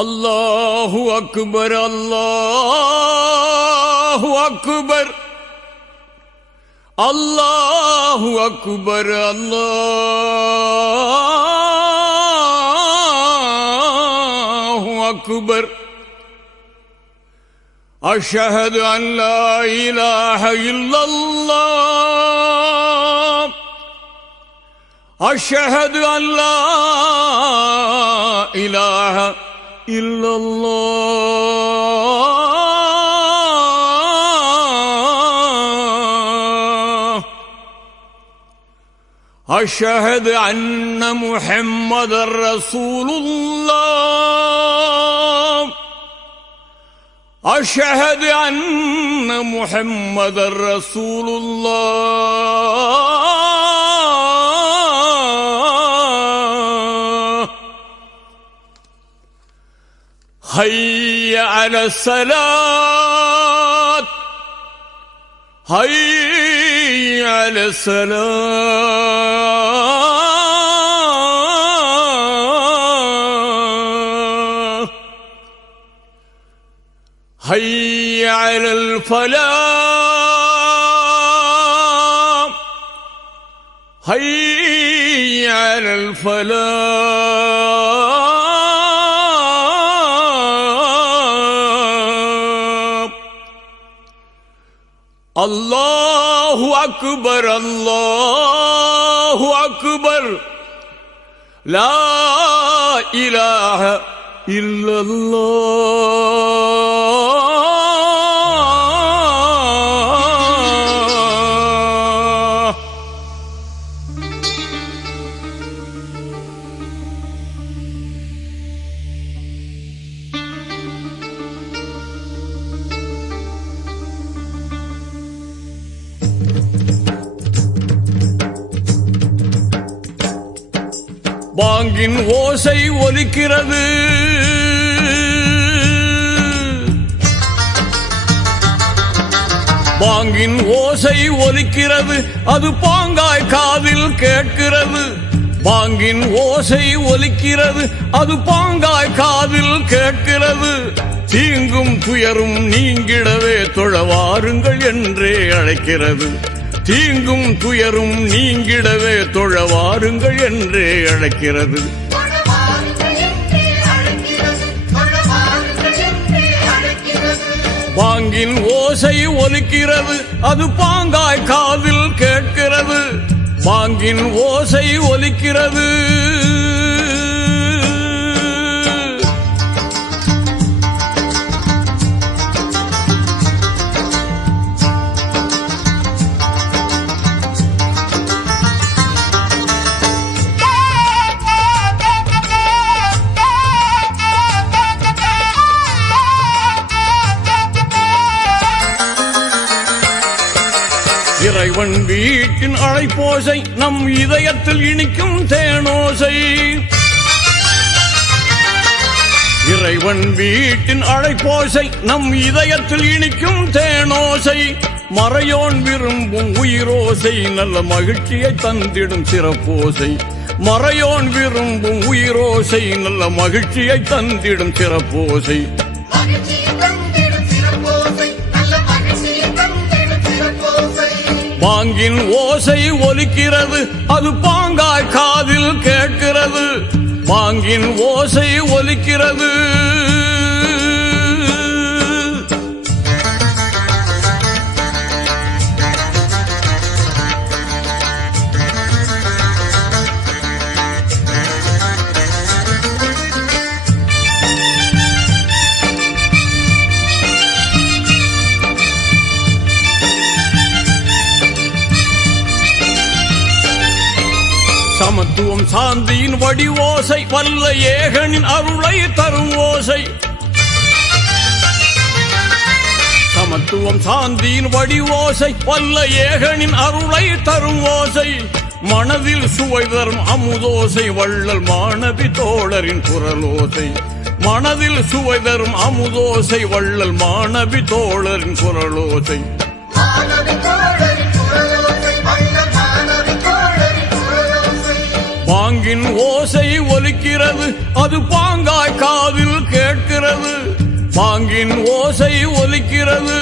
அல்லாஹு அக்பர், அல்லாஹு அக்பர், அல்லாஹு அக்பர், அல்லாஹு அக்பர். அஷ்ஹது அன் லா இலாஹ இல்லல்லாஹ், அஷ்ஹது அன் லா இலாஹ இல்லல்லாஹ். அஷ்ஹது அன்ன முஹம்மதர் ரசூலுல்லாஹ், அஷ்ஹது அன்ன முஹம்மதர் ரசூலுல்லாஹ். ஹய்ய அலஸ் ஸலாத், ஹய்ய அலஸ் ஸலாத், ஹய்ய அலல் ஃபலாஹ், ஹய்ய அலல் ஃபலாஹ். அல்லாஹு அக்பர், அல்லாஹு அக்பர், லா இலாஹ இல்லல்லாஹ். பாங்கின் ஓசை ஒலிக்கிறது, பாங்கின் ஓசை ஒலிக்கிறது, அது பாங்காய் காதில் கேட்கிறது. பாங்கின் ஓசை ஒலிக்கிறது, அது பாங்காய் காதில் கேட்கிறது. தீங்கும் துயரும் நீங்கிடவே தொழவாருங்கள் என்றே அழைக்கிறது. தீங்கும் துயரும் நீங்கிடவே தொழவாருங்கள் என்றே அழைக்கிறது. பாங்கின் ஓசை ஒலிக்கிறது, அது பாங்காய் காதில் கேட்கிறது. பாங்கின் ஓசை ஒலிக்கிறது. இறைவன் வீட்டின் அழைப்போசை நம் இதயத்தில் இனிக்கும் தேனோசை. இறைவன் வீட்டின் அழைப்போசை நம் இதயத்தில் இனிக்கும் தேனோசை. மறையோன் விரும்பும் உயிரோசை, நல்ல மகிழ்ச்சியை தந்திடும் சிறப்போசை. மறையோன் விரும்பும் உயிரோசை, நல்ல மகிழ்ச்சியை தந்திடும் சிறப்போசை. பாங்கின் ஓசை ஒலிக்கிறது, அது பாங்காய் காதில் கேட்கிறது. பாங்கின் ஓசை ஒலிக்கிறது. சமத்துவம் சாந்தியின் வடிவோசை, வல்ல ஏகனின் அருளை தரும் ஓசை. சமத்துவம் சாந்தியின் வடிவோசை, வல்ல ஏகனின் அருளை தரும் ஓசை. மனதில் சுவை தரும் அமுதோசை, வள்ளல் மாணவி தோழரின் குரலோசை. மனதில் சுவை தரும் அமுதோசை, வள்ளல் மாணவி தோழரின் குரலோசை. பாங்கின் ஓசை ஒலிக்கிறது அது பாங்காய் காதில் கேட்கிறது. பாங்கின் ஓசை ஒலிக்கிறது.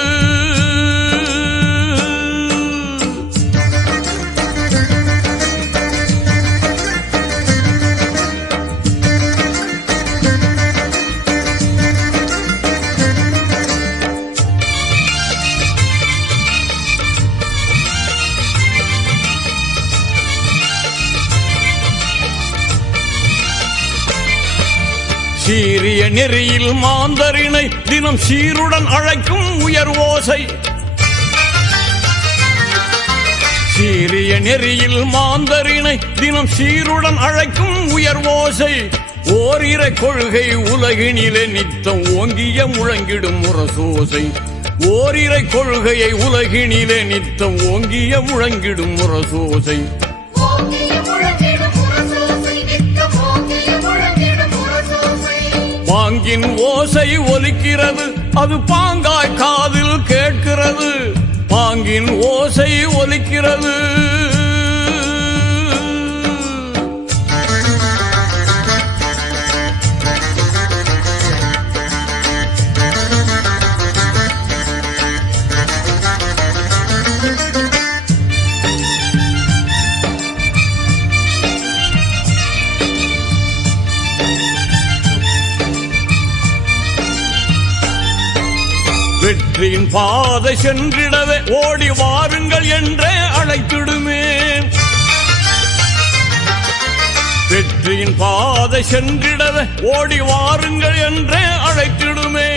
சீரிய நெறியில் மாந்தரினை தினம் சீருடன் அழைக்கும் உயர் ஓசை. சீரிய நெறியில் மாந்தரினை தினம் சீருடன் அழைக்கும் உயர் ஓசை. ஓரிரை கொள்கை உலகினிலே நித்தம் ஓங்கிய முழங்கிடும் முரசோசை. ஓரிரை கொள்கையை உலகினிலே நித்தம் ஓங்கிய முழங்கிடும் முரசோசை. பாங்கின் ஓசை ஒலிக்கிறது அது பாங்காய் காதில் கேட்கிறது. பாங்கின் ஓசை ஒலிக்கிறது. வெற்றியின் பாதை சென்றிடவே ஓடி வாருங்கள் என்றே அழைத்திடுமே. வெற்றியின் பாதை சென்றிடவே ஓடி வாருங்கள் என்றே அழைத்திடுமே.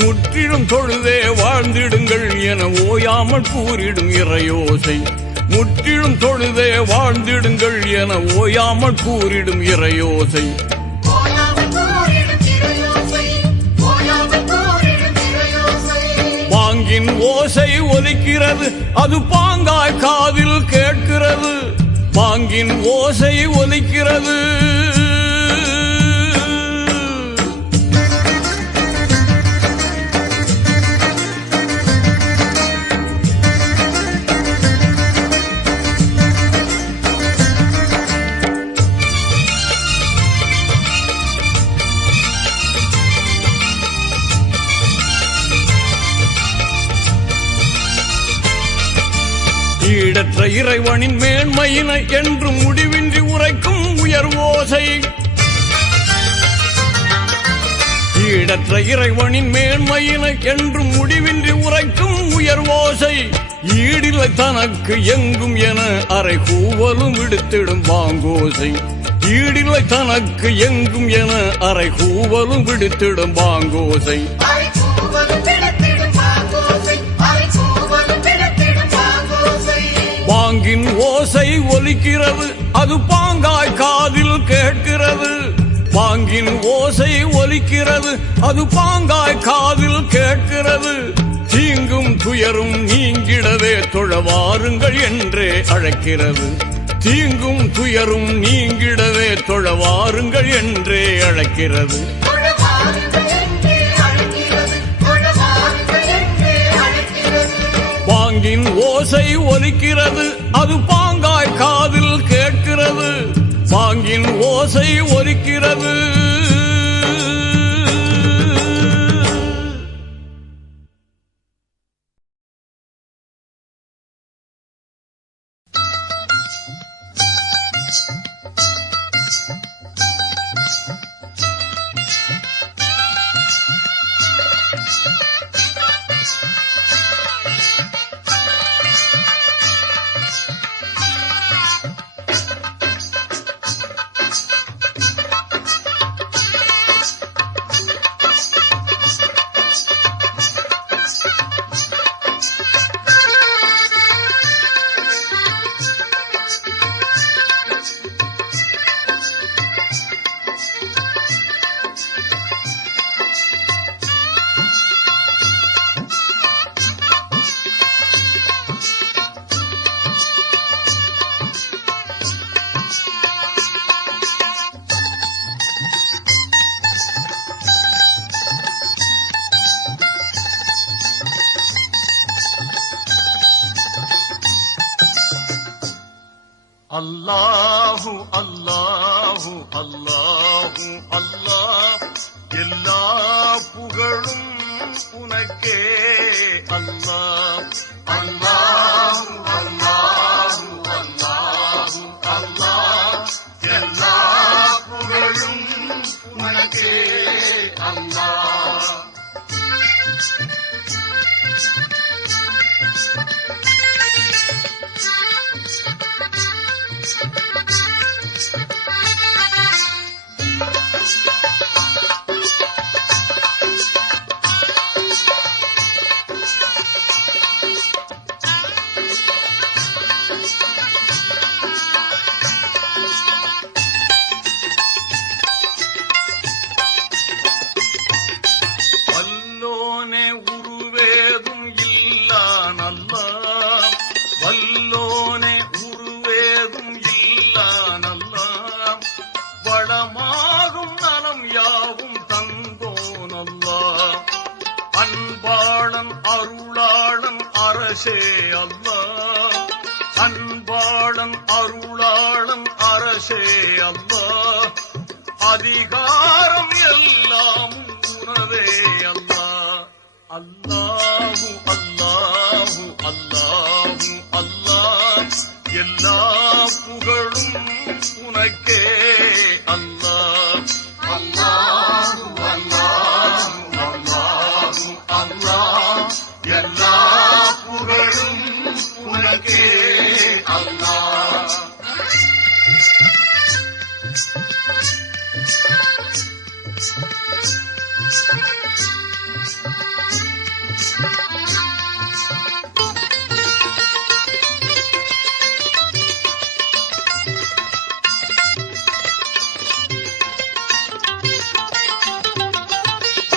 முற்றிலும் தொழுதே வாழ்ந்திடுங்கள் என ஓயாமல் கூறிடும் இறையோசை. முற்றிலும் தொழுதே வாழ்ந்திடுங்கள் என ஓயாமல் கூறிடும் இறையோசை. பாங்கின் ஓசை ஒலிக்கிறது அது பாங்காய் காதில் கேட்கிறது. பாங்கின் ஓசை ஒலிக்கிறது. ஈடற்ற இறைவனின் மேன்மையினை என்று முடிவின்றி உரைக்கும் உயர் ஓசை. ஈடற்ற இறைவனின் மேன்மையினை என்று முடிவின்றி உரைக்கும் உயர் ஓசை. ஈடில்லை தனக்கு எங்கும் என அரை கூவலும் விடுத்திடும் பாங்கோசை. ஈடில்லை தனக்கு எங்கும் என அரை கூவலும் விடுத்திடும் பாங்கோசை. பாங்கின் ஓசை ஒலிக்கிறது அது பாங்காய் காதில் கேட்கிறது. பாங்கின் ஓசை ஒலிக்கிறது அது பாங்காய் காதில் கேட்கிறது. தீங்கும் துயரும் நீங்கிடவே தொழவாருங்கள் என்றே அழைக்கிறது. தீங்கும் துயரும் நீங்கிடவே தொழவாருங்கள் என்றே அழைக்கிறது. பாங்கின் ஓசை ஒலிக்கிறது அது பாங்காய் காதில் கேட்கிறது. பாங்கின் ஓசை ஒலிக்கிறது. Allahu Allah அல்லாஹு அல்லாஹ் எல்லா புகழும் உனக்கே அல்லாஹ் அல்லாஹு அல்லாஹு அல்லாஹு அல்லாஹ் எல்லா புகழும் உனக்கே அல்லாஹ். வல்லோனே உருவேதும் இல்லான் அல்லாஹ் வல்லோனே உருவேதும் இல்லான் அல்லாஹ் வளமாகும் நலம் யாவும் தந்தோன் அல்லாஹ் அன்பாளன் அருளாளன் அரசே அல்லாஹ் அன்பாளன் அருளாளன் அரசே அல்லாஹ் அதிகாரம் எல்லாம் உனதே அல்லாஹ் அல்லாஹு அல்லாஹு அல்லாஹு அல்லாஹ் எல்லா புகழும் உனக்கே அல்லாஹ் அல்லாஹு அல்லாஹு அல்லாஹு அல்லாஹ் எல்லா புகழும் உனக்கே அல்லாஹ்.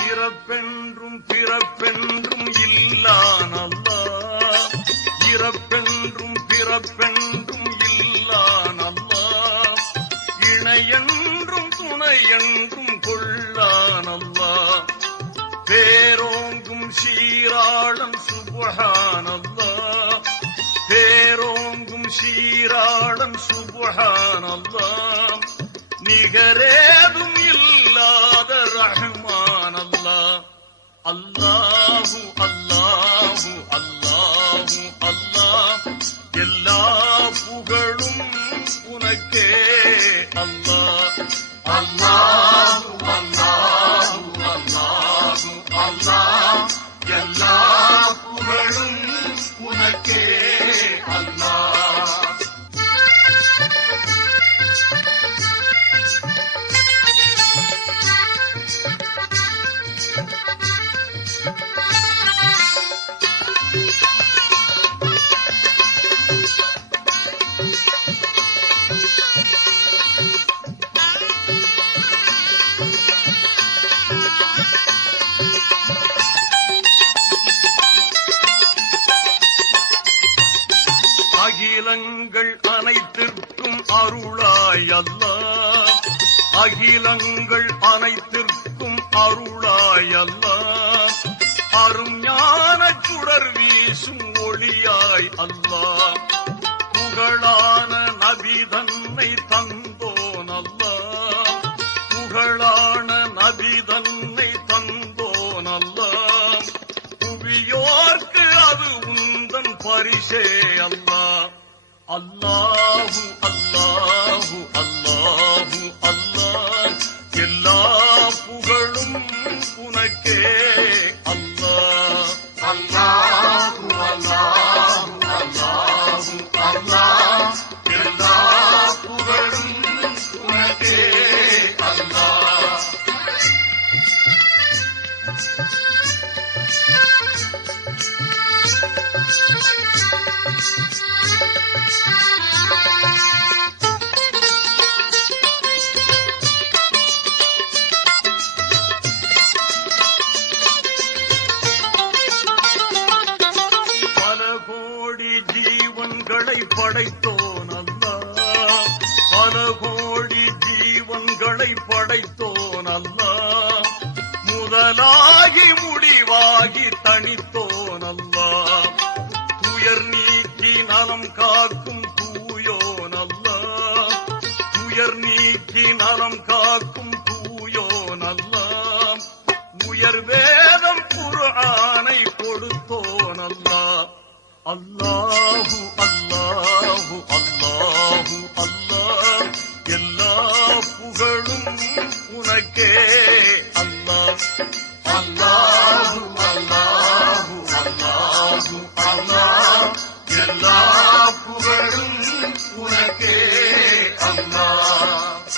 இறப்பென்றும் பிறப்பென்றும் இல்லான் அல்லாஹ் இறப்பென்றும் பிறப்பென்றும் இல்லான் அல்லாஹ் இணையென்றும் துணையென்றும் கொள்ளான் அல்லாஹ் பேரோங்கும் சீராளன் சுப்ஹானல்லாஹ் பேரோங்கும் சீராளன் சுப்ஹானல்லாஹ் நிகரேதும் இல்லாத ரஹ்மான் அல்லாஹ் அல்லாஹு அல்லாஹு அல்லாஹு அல்லாஹ் எல்லா புகழும் உனக்கே அல்லாஹ் அல்லாஹு அல்லாஹு அல்லாஹு அல்லாஹ் எல்லா புகழும் உனக்கே அல்லாஹ். அகிலங்கள் அனைத்திற்கும் அருளாய் அல்லாஹ் அகிலங்கள் அனைத்திற்கும் அருளாய் அல்லாஹ் அரும் ஞான சுடர் வீசும் ஒளியாய் அல்லாஹ் புகழான நபி தன்னை தந்தோன் அல்லாஹ் புகழான நபி தன்னை தந்தோன் அல்லாஹ் புவியோர்க்கு அது உந்தன் பரிசே அல்லாஹ் அல்லாஹு அல்லாஹு அல்லாஹு அல்லாஹ் எல்லா புகழும் உனக்கே அல்லாஹ் அல்லாஹு அல்லாஹு அல்லாஹு அல்லாஹ் எல்லா புகழும் உனக்கே அல்லாஹ். படைத்தோன் அல்லாஹ் பல கோடி ஜீவன்களை படைத்தோன் அல்லாஹ் முதலாகி முடிவாகி தனித்தோன் அல்லாஹ் துயர் நீக்கி நலம் காக்கும் தூயோன் அல்லாஹ் துயர் நீக்கி நலம் உனக்கே அல்லாஹ். அல்லாஹு அல்லாஹு அல்லாஹு அல்லாஹ், எல்லா புகழும் உனக்கே அல்லாஹ்.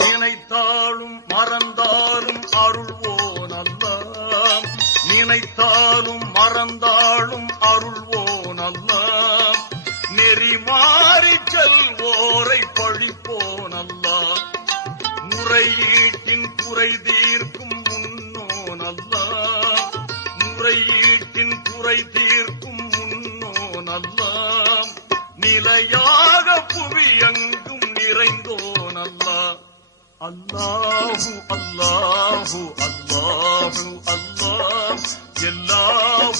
நினைத்தாலும் மறந்தாலும் அருள்வோன் அல்லாஹ், நினைத்தாலும் மறந்தாலும் அருள்வோன் அல்லாஹ், நெறி மாறி செல்வோரை பழிப்போன் அல்லாஹ், முறையீட்டின் குறை தீர்க்கும் முன்னோன் அல்லாஹ், முறையீட்டின் குறை தீர்க்கும் முன்னோன் அல்லாஹ், நிலையாக புவியெங்கும் நிறைந்தோன் அல்லாஹ். அல்லாஹு அல்லாஹு அல்லாஹு அல்லாஹ், எல்லா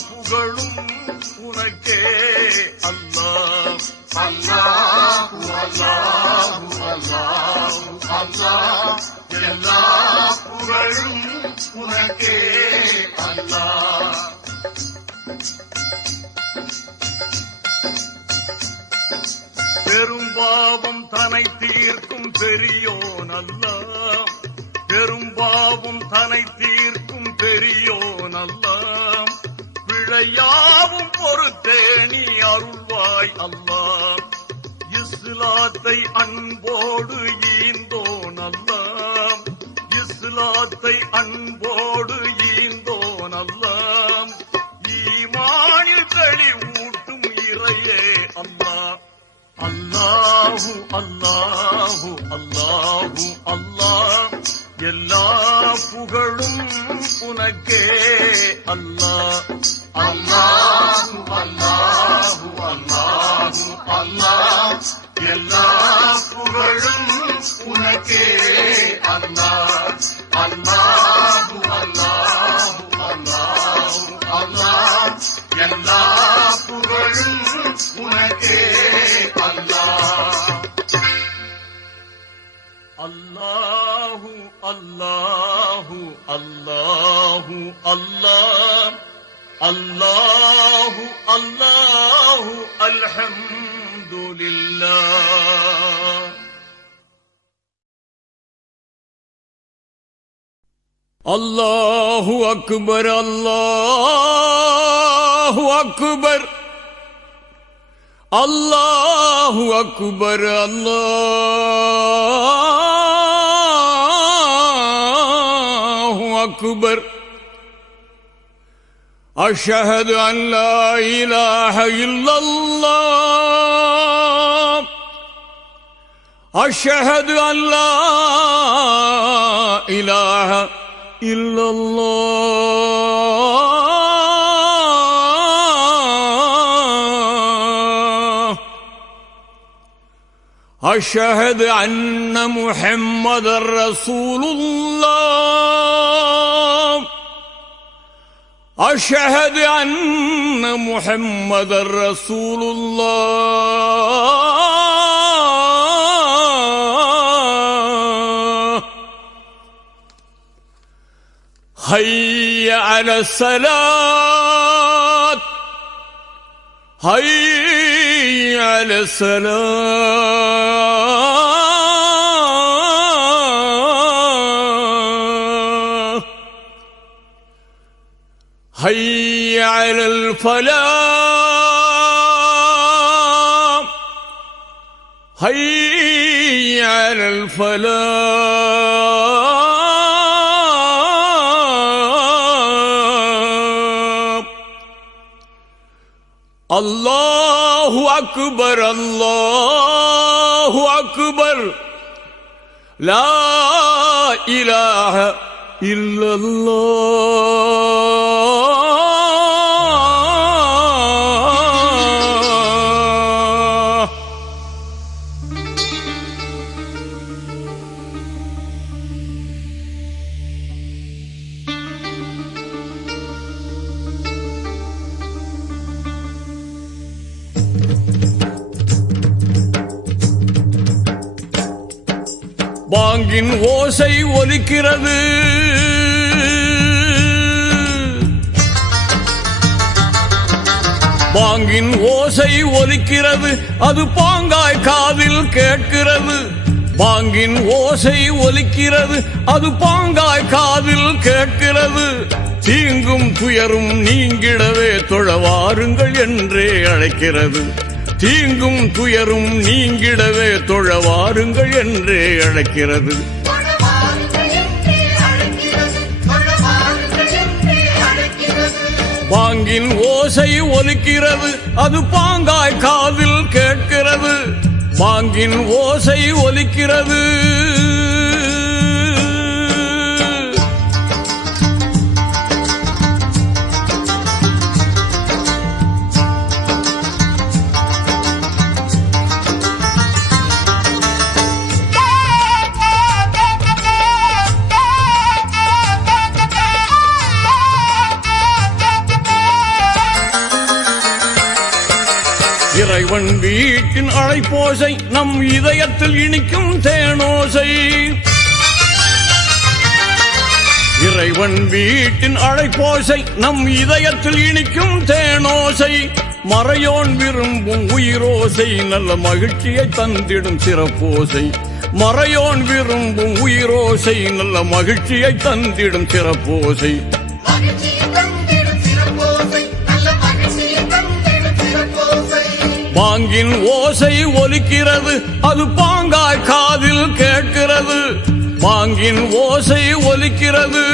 புகழும் உனக்கே அல்லாஹ். அல்லாஹு அல்லாஹு அல்லாஹு அல்லாஹ், எல்லா புகழும் உனக்கே அல்லாஹ். பெரும்பாவம் தனை தீர்க்கும் பெரியோன் அல்லாஹ், பெரும்பாவம் தனை தீர்க்கும் பெரியோன் அல்லாஹ், பிழையாவும் பொறுத்தேணி அருள்வாய் அல்லாஹ், இஸ்லாத்தை அன்போடு ஈந்தோன் அல்லாஹ், இஸ்லாத்தை அன்போடு ஈந்தோன் அல்லாஹ், ஈமானில் தெளிவூட்டும் இறையே அல்லாஹ். அல்லாஹு அல்லாஹு அல்லாஹு அல்லாஹ், எல்லா புகழும் உனக்கே அல்லாஹ். அல்லாஹு அல்லாஹு அல்லாஹு அல்லாஹ், எல்லா புகழும் உனக்கே அல்லாஹ். அல்லாஹு அல்லாஹு அல்லாஹு அல்லாஹ், எல்லா புகழும் உனக்கே அல்லாஹ். அல்லாஹு அல்லாஹு அல்லாஹு அல்லாஹ், அல்லாஹு அல்லாஹு அல்ஹம்துலில்லாஹ். அல்லாஹு அக்பர் அல்லாஹு அக்பர் அல்லாஹு அக்பர் அல்லாஹு அக்பர். அஷ்ஹது அன் லா இலாஹ இல்லல்லாஹ், அஷ்ஹது அன் லா இலாஹ இல்லல்லாஹ், அஷ்ஹது அன்ன முஹம்மதர் ரசூலுல்லாஹ், அஷ்ஹது அன்ன முஹம்மதர் ரசூலுல்லாஹ். ஹய்ய அலஸ் ஸலாத், ஹய்ய அலஸ் ஸலாத், ஹய்ய அலல் ஃபலாஹ், ஹய்ய அலல் ஃபலாஹ். அல்லாஹு அக்பர் அல்லாஹு அக்பர், லா இலாஹ இல்லல்லாஹ். பாங்கின் ஓசை ஒலிக்கிறது, பாங்கின் ஓசை ஒலிக்கிறது அது பாங்காய் காதில் கேட்கிறது பாங்கின் ஓசை ஒலிக்கிறது அது பாங்காய் காதில் கேட்கிறது தீங்கும் துயரும் நீங்கிடவே தொழவாருங்கள் என்றே அழைக்கிறது தீங்கும் துயரும் நீங்கிடவே தொழவாருங்கள் என்றே அழைக்கிறது பாங்கின் ஓசை ஒலிக்கிறது அது பாங்காய் காதில் கேட்கிறது பாங்கின் ஓசை ஒலிக்கிறது இறைவன் வீட்டின் அழைப்போசை நம் இதயத்தில் இனிக்கும் தேனோசை இறைவன் வீட்டின் அழைப்போசை நம் இதயத்தில் இனிக்கும் தேனோசை மறையோன் விரும்பும் உயிரோசை நல்ல மகிழ்ச்சியை தந்திடும் சிறப்போசை மறையோன் விரும்பும் உயிரோசை நல்ல மகிழ்ச்சியை தந்திடும் சிறப்போசை பாங்கின் ஓசை ஒலிக்கிறது அது பாங்காய் காதில் கேட்கிறது பாங்கின் ஓசை ஒலிக்கிறது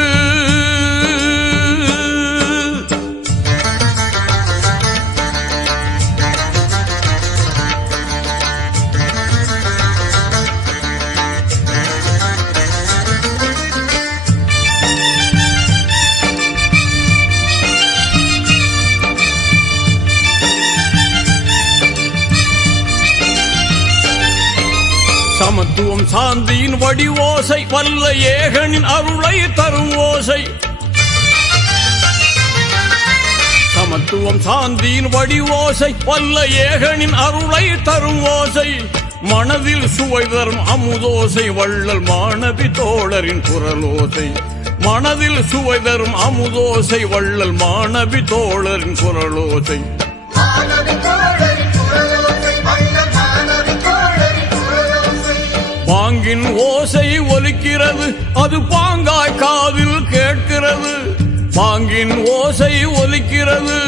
சமத்துவம் சாந்தியின் வடிவோசை வல்ல ஏகனின் அருளை தரும் ஓசை சமத்துவம் சாந்தியின் வடிவோசை வல்ல ஏகனின் அருளை தரும் ஓசை மனதில் சுவை தரும் அமுதோசை வள்ளல் மாணவி தோழரின் குரலோசை மனதில் சுவை தரும் அமுதோசை வள்ளல் மாணவி தோழரின் குரலோசை பாங்கின் ஓசை ஒலிக்கிறது அது பாங்காய் காதில் கேட்கிறது பாங்கின் ஓசை ஒலிக்கிறது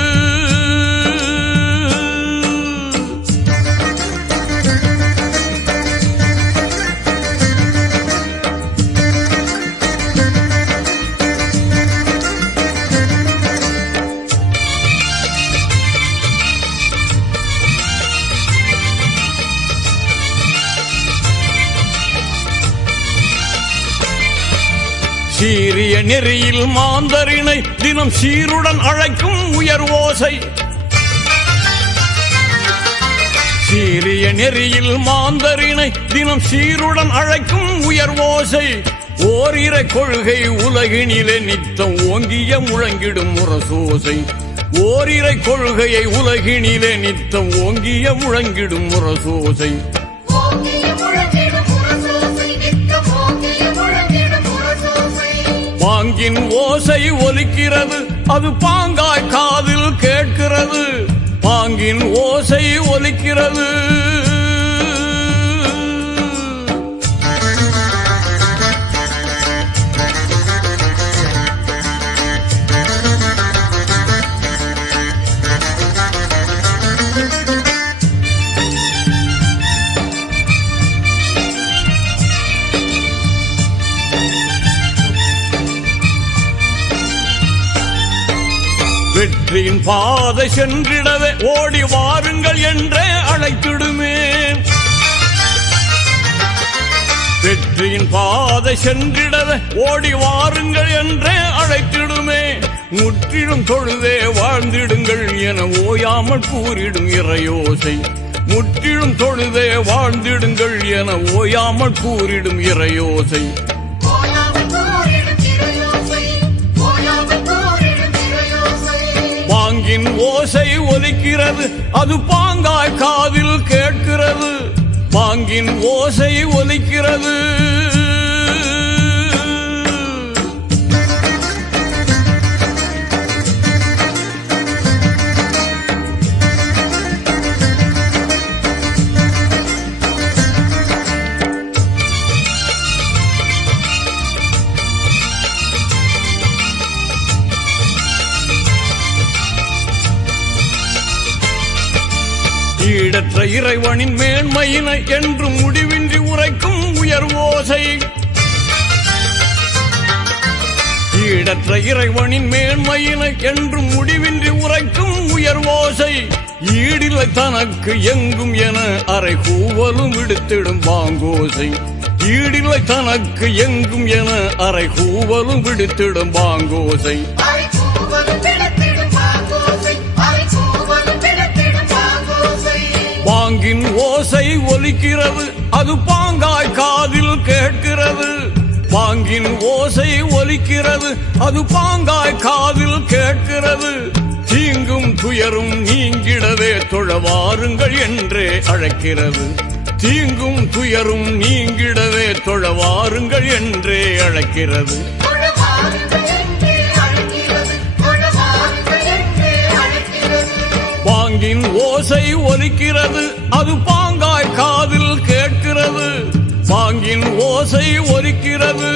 சீரிய நெறியில் மாந்தரினை தினம் சீருடன் அழைக்கும் உயர்வோசை சீரிய நெறியில் மாந்தரினை தினம் சீருடன் அழைக்கும் உயர்வோசை ஓரிரை கொள்கை உலகினிலே நித்தம் ஓங்கிய முழங்கிடும் முரசோசை ஓரிரை கொள்கையை உலகினிலே நித்தம் ஓங்கிய முழங்கிடும் முரசோசை பாங்கின் ஓசை ஒலிக்கிறது அது பாங்காய் காதில் கேட்கிறது பாங்கின் ஓசை ஒலிக்கிறது வெற்றியின் பாதை சென்றிடவே ஓடி வாருங்கள் என்றே அழைத்திடுமே வெற்றியின் பாதை சென்றிடவே ஓடி வாருங்கள் என்றே அழைத்திடுமே முற்றிலும் தொழுதே வாழ்ந்திடுங்கள் என ஓயாமல் கூறிடும் இறையோசை முற்றிலும் தொழுதே வாழ்ந்திடுங்கள் என ஓயாமல் கூறிடும் இறையோசை பாங்கின் ஓசை ஒலிக்கிறது அது பாங்காய் காதில் கேட்கிறது பாங்கின் ஓசை ஒலிக்கிறது ஈடற்ற இறைவனின் மேன்மையினை என்று முடிவின்றி உரைக்கும் உயர்வோசை. ஈடற்ற இறைவனின் மேன்மையினை என்று முடிவின்றி உரைக்கும் உயர்வோசை. ஈடில்லை தனக்கு எங்கும் என அரை கூவலும் விடுத்திடும் பாங்கோசை. ஈடில்லை தனக்கு எங்கும் என அரை கூவலும் விடுத்திடும் பாங்கோசை. பாங்கின் ஓசை ஒலிக்கிறது, அது பாங்காய் காதில் கேட்கிறது. பாங்கின் ஓசை ஒலிக்கிறது, அது பாங்காய் காதில் கேட்கிறது. தீங்கும் துயரும் நீங்கிடவே தொழவாருங்கள் என்றே அழைக்கிறது. தீங்கும் துயரும் நீங்கிடவே தொழவாருங்கள் என்றே அழைக்கிறது. பாங்கின் ஓசை ஒலிக்கிறது, அது பாங்காய் காதில் கேட்கிறது. பாங்கின் ஓசை ஒலிக்கிறது.